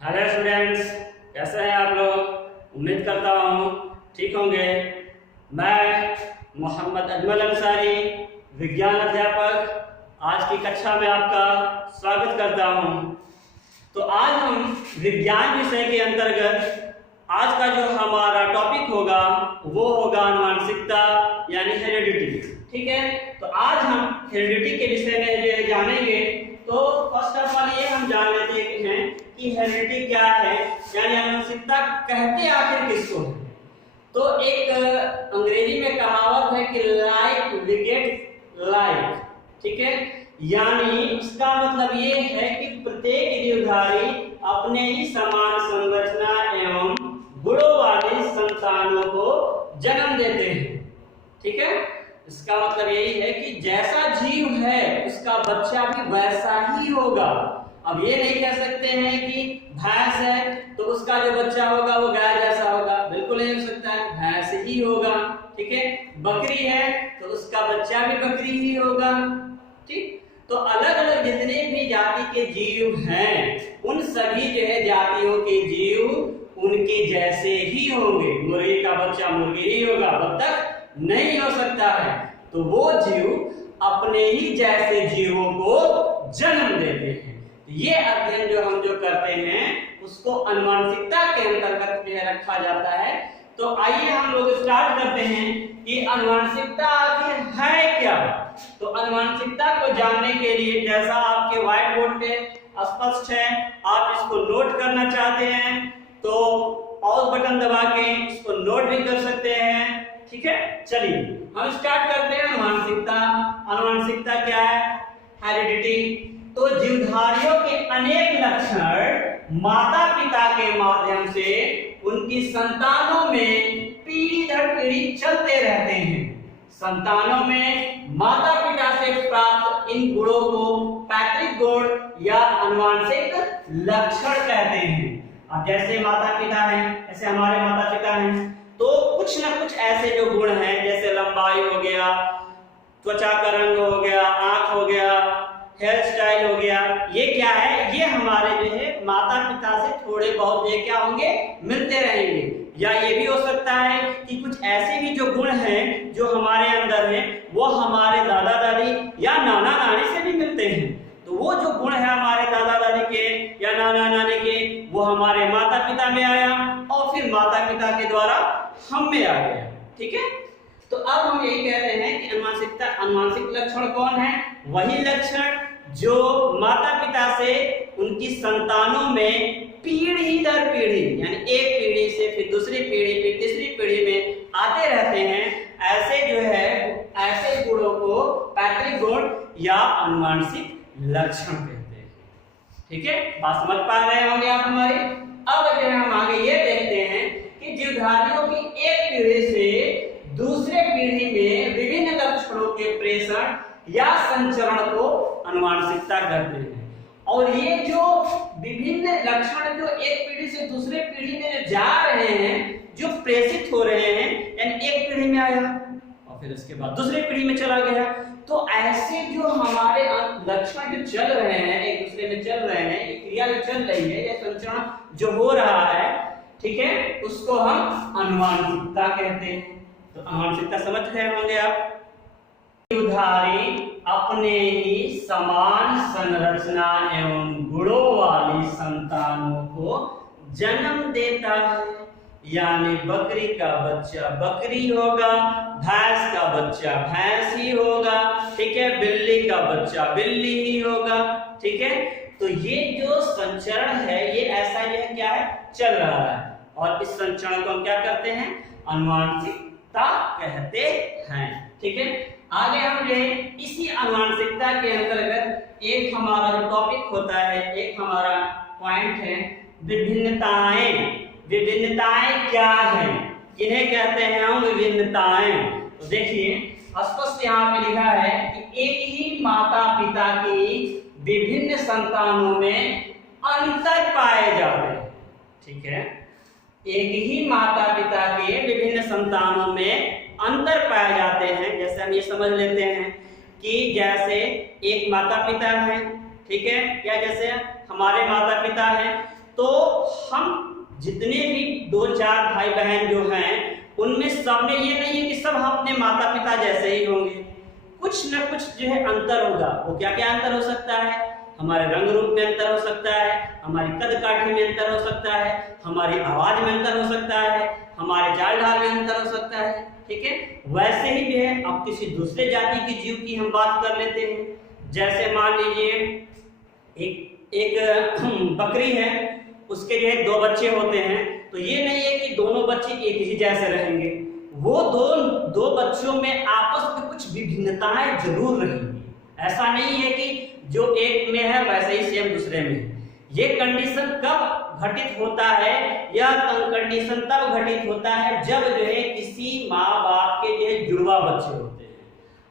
Hello students, कैसे हैं आप लोग। उम्मीद करता हूँ ठीक होंगे। मैं मोहम्मद अजमल अंसारी, विज्ञान अध्यापक, आज की कक्षा में आपका स्वागत करता हूँ। तो आज हम विज्ञान विषय के अंतर्गत आज का जो हमारा टॉपिक होगा वो होगा आनुवंशिकता यानी हेरिडिटी। ठीक है, तो आज हम हेरिडिटी के विषय में जो है जानेंगे। तो फर्स्ट ऑफ ऑल ये हम जान लेते हैं कि हेरिडिटी क्या है, यानी आनुवंशिकता कहते आखिर किसको है। तो एक अंग्रेजी में कहावत है कि लाइक बिगेट्स लाइक। ठीक है, यानी इसका मतलब ये है कि प्रत्येक जीवधारी अपने ही समान संरचना एवं गुणों वाली संतानों को जन्म देते हैं। ठीक है, इसका मतलब यही है कि जैसा जीव है उसका बच्चा भी वैसा ही होगा। अब ये नहीं कह सकते हैं कि भैंस है तो उसका जो बच्चा होगा वो गाय जैसा होगा, बिल्कुल नहीं हो सकता है, भैंस ही होगा। ठीक है, बकरी है तो उसका बच्चा भी बकरी ही होगा। ठीक, तो अलग अलग जितने भी जाति के जीव हैं उन सभी जो है जातियों के जीव उनके जैसे ही होंगे। मुर्गी का बच्चा मुर्गी ही होगा, बत्तख नहीं हो सकता है। तो वो जीव अपने ही जैसे जीवों को जन्म देते हैं। ये अध्ययन जो हम करते हैं उसको आनुवंशिकता के अंतर्गत जो है रखा जाता है। तो आइए हम लोग स्टार्ट करते हैं कि आनुवंशिकता आखिर है क्या। तो आनुवंशिकता को जानने के लिए जैसा आपके व्हाइट बोर्ड पे स्पष्ट है, आप इसको नोट करना चाहते हैं तो पॉज बटन दबा के इसको नोट भी कर सकते हैं। ठीक है, चलिए हम स्टार्ट करते हैं आनुवंशिकता। आनुवंशिकता क्या है? हेरिडिटी। तो जीवधारियों के अनेक लक्षण माता पिता के माध्यम से उनकी संतानों में पीढ़ी दर पीढ़ी चलते रहते हैं। संतानों में माता पिता से प्राप्त इन गुणों को पैतृक गुण या आनुवंशिक लक्षण कहते हैं। अब जैसे माता पिता हैं, ऐसे हमारे माता पिता हैं, तो कुछ ना कुछ ऐसे जो गुण हैं, जैसे लंबाई हो गया, त्वचा का रंग हो गया, आंख हो गया, हेयर स्टाइल हो गया, ये क्या है, ये हमारे जो है माता पिता से थोड़े बहुत ये क्या होंगे, मिलते रहेंगे। या ये भी हो सकता है कि कुछ ऐसे भी जो गुण हैं जो हमारे अंदर हैं वो हमारे दादा दादी या नाना नानी से भी मिलते हैं। तो वो जो गुण है हमारे दादा दादी के या नाना नानी के वो हमारे माता पिता में आया और फिर माता पिता के द्वारा हम में आ गया। ठीक है, तो अब हम यही कहते हैं कि आनुवंशिक लक्षण कौन है? वही लक्षण जो माता पिता से उनकी संतानों में पीढ़ी दर पीढ़ी यानी एक पीढ़ी से फिर दूसरी पीढ़ी फिर तीसरी पीढ़ी में आते रहते हैं, ऐसे जो है ऐसे गुणों को पैतृक गुण या आनुवंशिक लक्षण कहते हैं। ठीक है, बात समझ पा रहे होंगे आप हमारी। अब जो है हम आगे ये देखते हैं कि जीवधारियों की एक पीढ़ी से दूसरे पीढ़ी में विभिन्न लक्षणों के प्रेषण या संचरण को आनुवंशिकता कहते हैं। और ये जो विभिन्न लक्षण जो एक पीढ़ी से दूसरे पीढ़ी में जो जा रहे हैं, जो प्रेषित हो रहे हैं, यानी एक पीढ़ी में आया और फिर उसके बाद दूसरी पीढ़ी में चला गया, तो ऐसे जो हमारे लक्षण जो चल रहे हैं, एक दूसरे में चल रहे हैं, एक क्रिया जो चल रही है या संचरण जो हो रहा है, ठीक है, उसको हम आनुवंशिकता कहते हैं। तो आनुवंशिकता समझ रहे होंगे आप। जीवधारी अपने ही समान संरचना एवं गुणों वाली संतानों को जन्म देता है, यानी बकरी का बच्चा बकरी होगा, भैंस का बच्चा भैंस ही होगा। ठीक है, बिल्ली का बच्चा बिल्ली ही होगा। ठीक है, तो ये जो संचरण है ये ऐसा जो है क्या है, चल रहा है, और इस संचरण को हम क्या करते हैं, आनुवंशिकता कहते हैं। ठीक है, आगे हम जो इसी आनुवंशिकता के अंतर्गत एक हमारा जो टॉपिक होता है, एक हमारा पॉइंट है विभिन्नताएं। विभिन्नताएं क्या हैं, किन्हें कहते हैं हम विभिन्नताएं। तो देखिए स्पष्ट यहाँ पे लिखा है कि एक ही माता पिता की विभिन्न संतानों में अंतर पाए जाते हैं। ठीक है, एक ही माता पिता के विभिन्न संतानों में अंतर पाए जाते हैं। जैसे हम ये समझ लेते हैं कि जैसे एक माता पिता है, ठीक है, या जैसे हमारे माता पिता हैं, तो हम जितने भी 2-4 भाई बहन जो हैं उनमें सब में ये नहीं है कि सब हम अपने माता पिता जैसे ही होंगे, कुछ न कुछ जो है अंतर होगा। वो क्या क्या अंतर हो सकता है? हमारे रंग रूप में अंतर हो सकता है, हमारी कद काठी में अंतर हो सकता है, हमारी आवाज में अंतर हो सकता है, हमारे चाल ढाल में अंतर हो सकता है। ठीक है, वैसे ही जो है अब किसी दूसरे जाति के जीव की हम बात कर लेते हैं। जैसे मान लीजिए एक बकरी है, उसके जो है 2 बच्चे होते हैं, तो ये नहीं है कि दोनों बच्चे एक ही जैसे रहेंगे, वो दो बच्चों में आपस में कुछ विभिन्नताएं जरूर रहेंगी। ऐसा नहीं है कि जो एक में है वैसे ही सेम दूसरे में। ये कंडीशन कब घटित होता है? यह कंडीशन तब घटित होता है जब जो है किसी माँ बाप के जो है जुड़वा बच्चे होते हैं।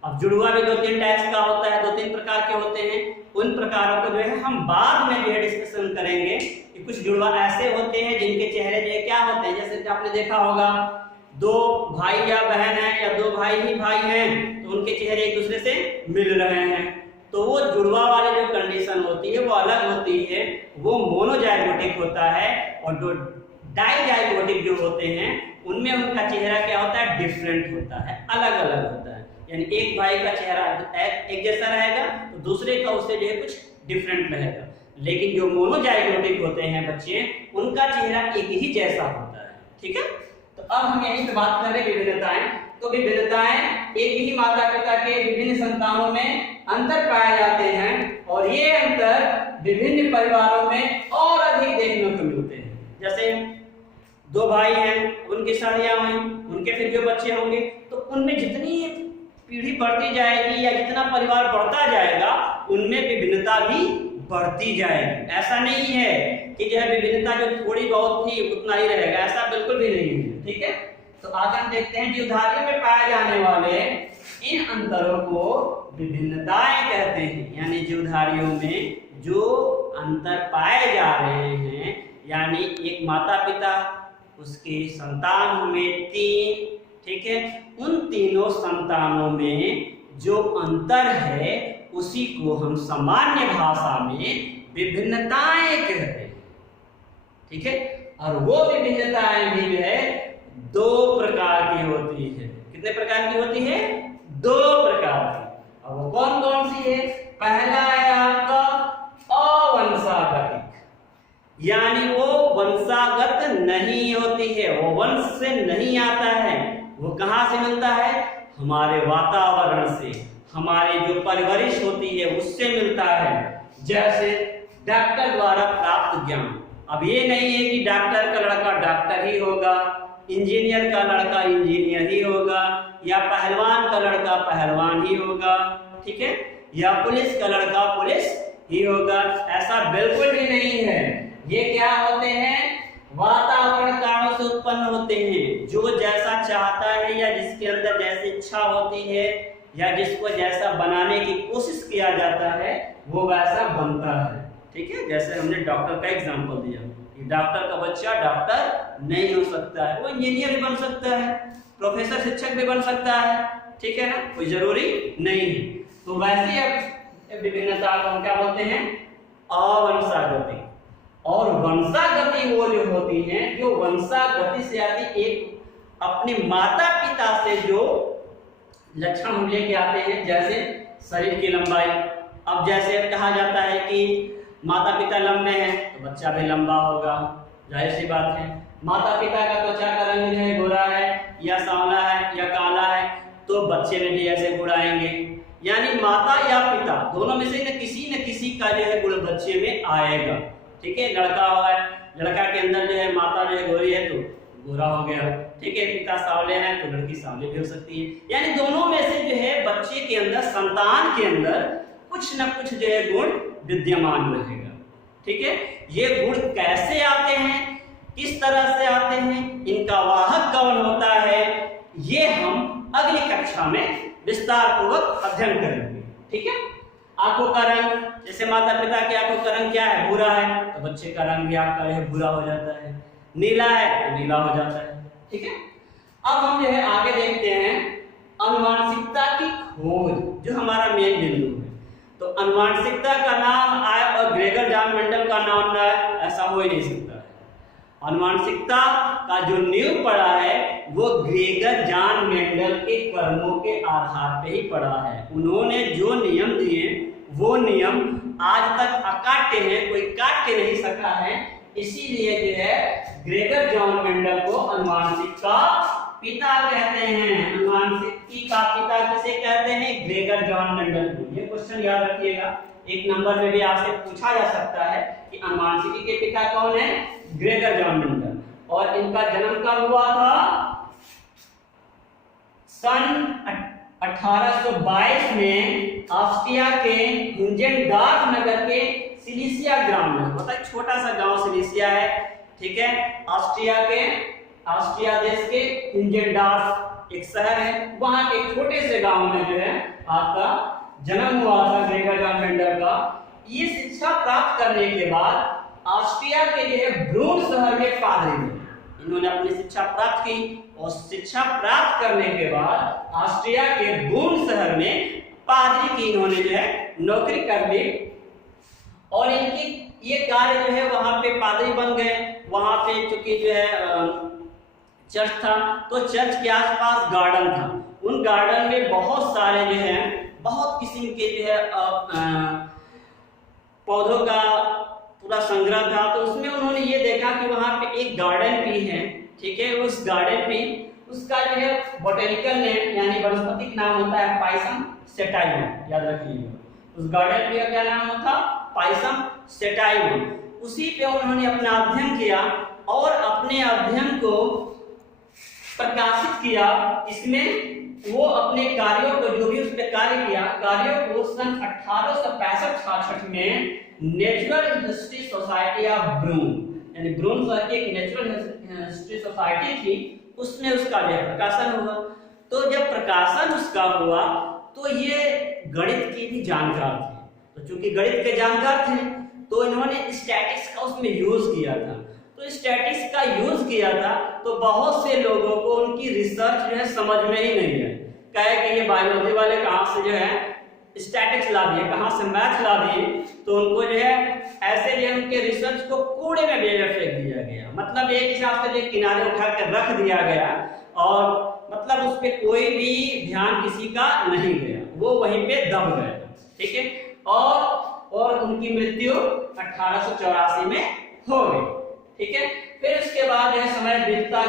अब जुड़वा भी 2-3 टाइप्स का होता है, 2-3 प्रकार के होते हैं। उन प्रकारों को जो है हम बाद में जो है डिस्कशन करेंगे कि कुछ जुड़वा ऐसे होते हैं जिनके चेहरे जो है क्या होते हैं। जैसे कि आपने देखा होगा 2 भाई या बहन है या 2 भाई ही भाई हैं, तो उनके चेहरे एक दूसरे से मिल रहे हैं, तो वो जुड़वा वाली जो कंडीशन होती है वो अलग होती है, वो मोनोजाइगोटिक होता है। और जो डाइजाइगोटिक जो होते हैं उनमें उनका चेहरा क्या होता है? डिफरेंट होता है, अलग अलग होता है। यानी एक भाई का चेहरा एक जैसा रहेगा तो दूसरे का उससे जो है कुछ डिफरेंट रहेगा। लेकिन जो मोनोजाइगोटिक होते हैं बच्चे, उनका चेहरा एक ही जैसा होता है। ठीक है, तो अब हम यहीं पे बात कर रहे हैं विभिन्नताएं। तो विभिन्नताएं एक ही माता पिता के विभिन्न संतानों में अंतर पाए जाते हैं, और ये अंतर विभिन्न परिवारों में और अधिक देखने को मिलते हैं। जैसे 2 भाई हैं, उनकी शादियां हुई, उनके फिर जो बच्चे होंगे, तो उनमें जितनी पीढ़ी बढ़ती जाएगी या जितना परिवार बढ़ता जाएगा उनमें विभिन्नता भी बढ़ती जाएगी। ऐसा नहीं है कि जो है विभिन्नता जो थोड़ी बहुत थी उतना ही रहेगा, ऐसा बिल्कुल भी नहीं है। ठीक है, तो आगे हम देखते हैं जीवधारियों में पाए जाने वाले इन अंतरों को विभिन्नताएं कहते हैं। यानी जीवधारियों में जो अंतर पाए जा रहे हैं, यानी एक माता पिता, उसके संतान में 3, ठीक है, उन तीनों संतानों में जो अंतर है उसी को हम सामान्य भाषा में विभिन्नताएं कहते हैं। ठीक है, और वो विभिन्नताएं भी है 2 प्रकार की होती है। कितने प्रकार की होती है? 2 प्रकार की। अब वो कौन कौन सी है? पहला है आपका अवंशागतिक, यानी वो वंशागत नहीं होती है, वो वंश से नहीं आता है। वो कहां से मिलता है? हमारे वातावरण से, हमारी जो परवरिश होती है उससे मिलता है। जैसे डॉक्टर द्वारा प्राप्त ज्ञान। अब ये नहीं है कि डॉक्टर का लड़का डॉक्टर ही होगा, इंजीनियर का लड़का इंजीनियर ही होगा, या पहलवान का लड़का पहलवान ही होगा, ठीक है, या पुलिस का लड़का पुलिस ही होगा। ऐसा बिल्कुल भी नहीं है। ये क्या होते हैं? वातावरण कारणों से उत्पन्न होते हैं। जो जैसा चाहता है या जिसके अंदर जैसी इच्छा होती है या जिसको जैसा बनाने की कोशिश किया जाता है वो वैसा बनता है। ठीक है, जैसे हमने डॉक्टर का एग्जांपल दिया, डॉक्टर का बच्चा डॉक्टर नहीं हो सकता है, वो इंजीनियर भी बन सकता है, प्रोफेसर शिक्षक भी बन सकता है। ठीक है ना, कोई जरूरी नहीं है। तो वैसे अब विभिन्नता को हम क्या बोलते हैं? अवंशागति। और वंशागति वो जो होती है, जो वंशागति से आती, एक अपने माता पिता से जो लक्षण हम लेके आते हैं, जैसे शरीर की लंबाई। अब जैसे कहा जाता है कि माता पिता लंबे हैं तो बच्चा भी लंबा होगा, जाहिर सी बात है। माता पिता का त्वचा का रंग जो है गोरा है या सांवला है या काला है तो बच्चे में भी ऐसे गुण आएंगे। यानी माता या पिता दोनों में से न किसी का जो है गुण बच्चे में आएगा। ठीक है, लड़का हुआ है, लड़का के अंदर जो है माता जो है गोरी है तो गोरा हो गया। ठीक है, पिता सांवले हैं तो लड़की सांवली भी हो सकती है। यानी दोनों में से जो है बच्चे के अंदर, संतान के अंदर कुछ न कुछ जो है गुण विद्यमान रहेगा। ठीक है, ये गुण कैसे आते हैं, किस तरह से आते हैं, इनका वाहक कौन होता है, ये हम अगली कक्षा में विस्तार पूर्वक अध्ययन करेंगे। ठीक है, आंखों का रंग, जैसे माता पिता की आंखों का रंग क्या है? भूरा है, तो बच्चे का रंग भी आपका है भूरा हो जाता है। नीला है तो नीला हो जाता है। ठीक है, अब हम जो है आगे देखते हैं अनुवांशिकता की खोज, जो हमारा मेन बिंदु है। तो अनुवांशिकता का नाम आए और ग्रेगर जॉन मेंडल का नाम ना आए, ऐसा हो ही नहीं सकता है। अनुवांशिकता का जो नींव पड़ा है वो ग्रेगर जॉन मेंडल के कर्मों के आधार पे ही पड़ा है। उन्होंने जो नियम दिए वो नियम आज तक अकाट्य हैं, कोई काट के नहीं सका है। इसीलिए जो है ग्रेगर जॉन मेंडल को अनुवांशिकता पिता कहते हैं। अनुवांशिकी का पिता किसे कहते हैं? ग्रेगर जॉन मेंडल को। ये क्वेश्चन याद रखिएगा, एक नंबर में भी आपसे पूछा जा सकता है कि अनुवांशिकी के पिता कौन है? Gregor John Mendel. और इनका जन्म कब हुआ था? सन 1822 में ऑस्ट्रिया के हिंजेनडार्फ नगर के सिलिसिया ग्राम में, मतलब छोटा सा गांव सिलिसिया है, ठीक है, ऑस्ट्रिया देश के हिंजेनडार्फ एक शहर है, वहां के छोटे से गांव में जो है आपका जन्म हुआ था ग्रेगर जॉन मेंडल का। ये शिक्षा प्राप्त करने के बाद ऑस्ट्रिया के जो है ब्रून शहर में पादरी बने। इन्होंने अपनी शिक्षा प्राप्त की और शिक्षा प्राप्त करने के बाद ऑस्ट्रिया के ब्रून शहर में पादरी की इन्होंने जो है नौकरी कर ली। और इनकी ये कार्य जो है वहां पे पादरी बन गए। वहां पे चूंकि जो है चर्च था, तो चर्च के आसपास गार्डन था। उन गार्डन में बहुत सारे जो है बहुत किस्म के जो है पौधों का पूरा संग्रह था। तो उसमें उन्होंने ये देखा कि वहां पे एक गार्डन भी है, ठीक है, उस गार्डन में उसका जो है बोटेनिकल नेम यानी वनस्पतिक नाम होता है पाइसम सेटाइवम। याद रखिएगा, उस गार्डन का क्या नाम होता? Pisum sativum. उसी पे उन्होंने अपना अध्ययन किया और अपने अध्ययन को प्रकाशित किया। इसमें वो अपने कार्यों को, जो भी उस पे कार्य किया, कार्यों को सन 1865-66 में नेचुरल हिस्ट्री सोसाइटी ऑफ ब्रून, यानी ब्रून शहर की एक नेचुरल हिस्ट्री सोसाइटी थी, उसमें उसका जो प्रकाशन हुआ। तो जब प्रकाशन उसका हुआ तो ये गणित की भी जानकार थे। तो चूंकि गणित के जानकार थे तो इन्होंने स्टैटिक्स का उसमें यूज किया था। तो स्टैटिक्स का यूज किया था तो बहुत से लोगों को उनकी रिसर्च जो है समझ में ही नहीं है। कहे कि ये बायोलॉजी वाले कहाँ से जो है स्टैटिक्स ला दिए, कहाँ से मैथ ला दिए। तो उनको जो है ऐसे जो उनके रिसर्च को कूड़े में फेंक दिया गया। मतलब एक हिसाब से जो किनारे उठा कर रख दिया गया और मतलब उस पर कोई भी ध्यान किसी का नहीं गया, वो वहीं पे दब गए, ठीक है। और उनकी मृत्यु 1884 में हो गई, ठीक है। फिर उसके बाद जो है समय बीतता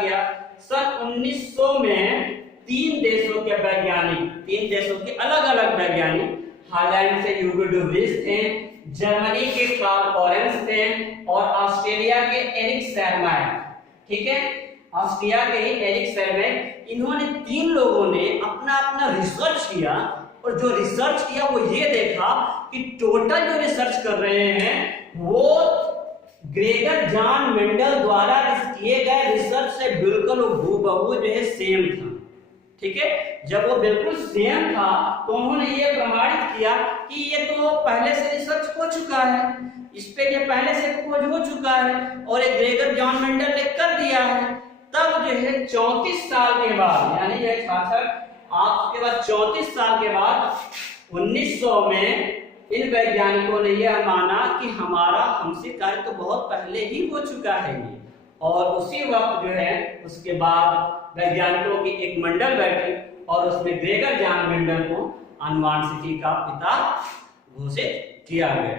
गया। सन 1900 में तीन देशों के अलग अलग वैज्ञानिक, हालैंड से ह्यूगो डू व्रिस थे, जर्मनी के कार्ल लॉरेंस थे और ऑस्ट्रेलिया के एरिक शेरमैन, ठीक है, ऑस्ट्रिया के ही एरिक शेरमैन, इन्होंने तीन लोगों ने अपना अपना रिसर्च किया। और जो रिसर्च किया वो ये देखा कि टोटल जो रिसर्च कर रहे हैं वो ग्रेगर जॉन मेंडल द्वारा किए गए रिसर्च से बिल्कुल हूबहू जो है सेम था, ठीक है। जब वो बिल्कुल सेम था तो उन्होंने ये प्रमाणित किया कि ये तो पहले से रिसर्च हो चुका है, इस पे ये पहले से खोज हो चुका है और एक ग्रेगर जॉन मेंडल ने कर दिया है। तब जो है 34 साल के बाद, यानी ये 66 आपके बाद 34 साल के बाद 1900 में इन वैज्ञानिकों ने यह माना कि हमारा हमसे कार्य तो बहुत पहले ही हो चुका है ये। और उसी वक्त जो है उसके बाद वैज्ञानिकों की एक मंडल बैठी और उसमें ग्रेगर जॉन मेंडल को आनुवंशिकी का पिता घोषित किया गया,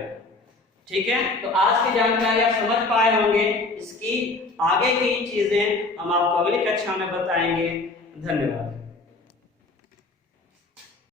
ठीक है। तो आज की जानकारी आप समझ पाए होंगे। इसकी आगे की चीजें हम आपको अगली कक्षा में बताएंगे। धन्यवाद।